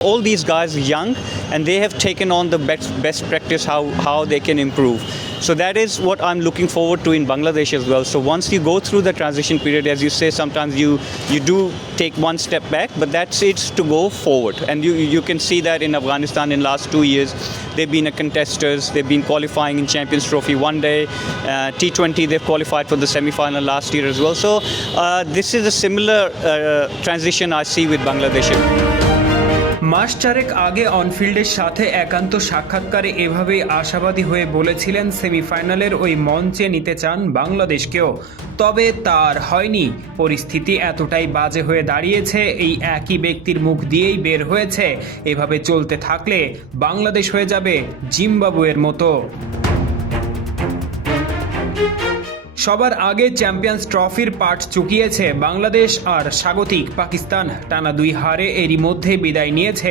All these guys are young and they have taken on the best practice how they can improve. So that is what I'm looking forward to in Bangladesh as well. So once you go through the transition period, as you say, sometimes you do take one step back, but that's it to go forward. And you can see that in Afghanistan in last 2 years, they've been contesters, they've been qualifying in Champions Trophy one day, T20 they've qualified for the semi-final last year as well. So this is a similar transition I see with Bangladesh. মাস চারেক আগে অনফিল্ডের সাথে একান্ত সাক্ষাৎকারে এভাবেই আশাবাদী হয়ে বলেছিলেন সেমিফাইনালের ওই মঞ্চে নিতে চান বাংলাদেশকেও। তবে তার হয়নি। পরিস্থিতি এতটাই বাজে হয়ে দাঁড়িয়েছে, এই একই ব্যক্তির মুখ দিয়েই বের হয়েছে, এভাবে চলতে থাকলে বাংলাদেশ হয়ে যাবে জিম্বাবুয়ের মতো। সবার আগে চ্যাম্পিয়ন্স ট্রফির পাট চুকিয়েছে বাংলাদেশ আর স্বাগতিক পাকিস্তান। টানা 2 হারে এরই মধ্যে বিদায় নিয়েছে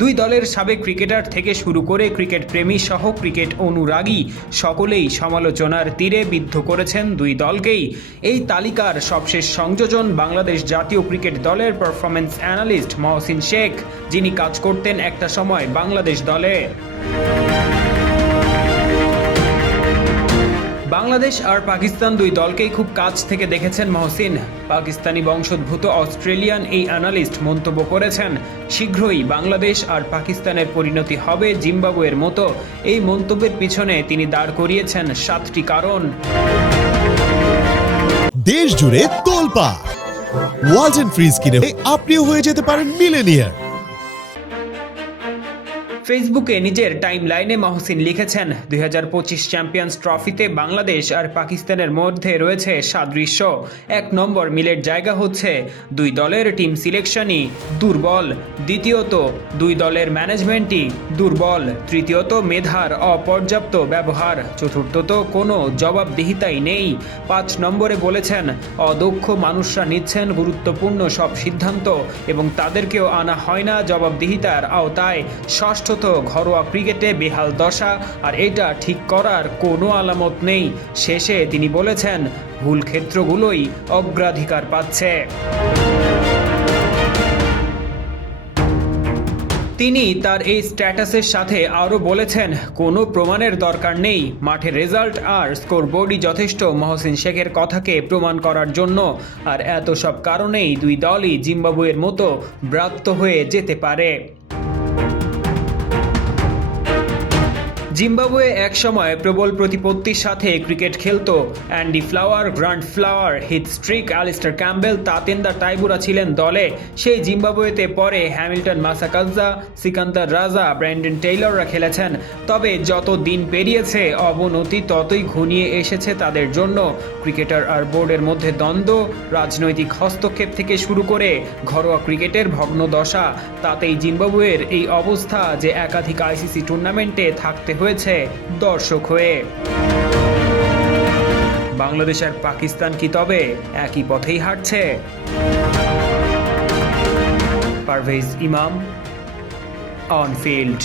দুই দলের সাবেক ক্রিকেটার থেকে শুরু করে ক্রিকেট প্রেমী সহ ক্রিকেট অনুরাগী সকলেই সমালোচনার তীরে বিদ্ধ করেছেন দুই দলকেই। এই তালিকার সবশেষ সংযোজন বাংলাদেশ জাতীয় ক্রিকেট দলের পারফরম্যান্স অ্যানালিস্ট মহসিন শেখ, যিনি কাজ করতেন একটা সময় বাংলাদেশ দলে। বাংলাদেশ আর পাকিস্তান দুই দলকেই খুব কাছ থেকে দেখেছেন মহসিন। পাকিস্তানি বংশোদ্ভূত অস্ট্রেলিয়ান এই অ্যানালিস্ট মন্তব্য করেছেন, শীঘ্রই বাংলাদেশ আর পাকিস্তানের পরিণতি হবে জিম্বাবুয়ের মতো। এই মন্তব্যের পিছনে তিনি দাঁড় করিয়েছেন 7টি কারণ। দেশ জুড়ে তোলপাড়, ওয়ালটন ফ্রিজ কিনে আপনিও হয়ে যেতে পারেন মিলেনিয়ার। ফেসবুকে নিজের টাইমলাইনে মহসিন লিখেছেন, 2025 চ্যাম্পিয়ন্স ট্রফিতে বাংলাদেশ আর পাকিস্তানের মধ্যে রয়েছে সাদৃশ্য। 1 নম্বর মিলের জায়গা হচ্ছে দুই দলের টিম সিলেকশনই দুর্বল, দ্বিতীয়ত দুই দলের ম্যানেজমেন্টই দুর্বল, তৃতীয়ত মেধার অপর্যাপ্ত ব্যবহার, চতুর্থত কোনো জবাবদিহিতাই নেই। 5 নম্বরে বলেছেন, অদক্ষ মানুষরা নিচ্ছেন গুরুত্বপূর্ণ সব সিদ্ধান্ত এবং তাদেরকেও আনা হয় না জবাবদিহিতার আওতায়। ষষ্ঠ ঘরোয়া ক্রিকেটে বেহাল দশা, আর এটা ঠিক করার কোনো আলামত নেই। শেষে তিনি বলেছেন, ভুল ক্ষেত্রগুলোই অগ্রাধিকার পাচ্ছে। তিনি তার এই স্ট্যাটাসের সাথে আরও বলেছেন, কোনো প্রমাণের দরকার নেই, মাঠের রেজাল্ট আর স্কোরবোর্ডই যথেষ্ট মহসিন শেখের কথাকে প্রমাণ করার জন্য। আর এত সব কারণেই দুই দলই জিম্বাবুয়ের মতো ব্রাত্য হয়ে যেতে পারে। জিম্বাবুয়ে একসময় প্রবল প্রতিপত্তির সাথে ক্রিকেট খেলত। Andy Flower, Grant Flower, Heath Streak, Alistair Campbell, Tatenda টাইবুরা ছিলেন দলে। সেই জিম্বাবুয়েতে পরে হ্যামিল্টন মাসাকাজা, সিকান্দার রাজা, ব্র্যান্ডন টেইলররা খেলেছেন। তবে যত দিন পেরিয়েছে অবনতি ততই ঘনিয়ে এসেছে তাদের জন্য। ক্রিকেটার আর বোর্ডের মধ্যে দ্বন্দ্ব, রাজনৈতিক হস্তক্ষেপ থেকে শুরু করে ঘরোয়া ক্রিকেটের ভগ্নদশা, তাতেই জিম্বাবুয়ের এই অবস্থা যে একাধিক আইসিসি টুর্নামেন্টে থাকতে হয়েছে দর্শক হয়ে। বাংলাদেশ আর পাকিস্তান কি তবে একই পথেই হাঁটছে? পারভেজ ইমাম, অন ফিল্ড।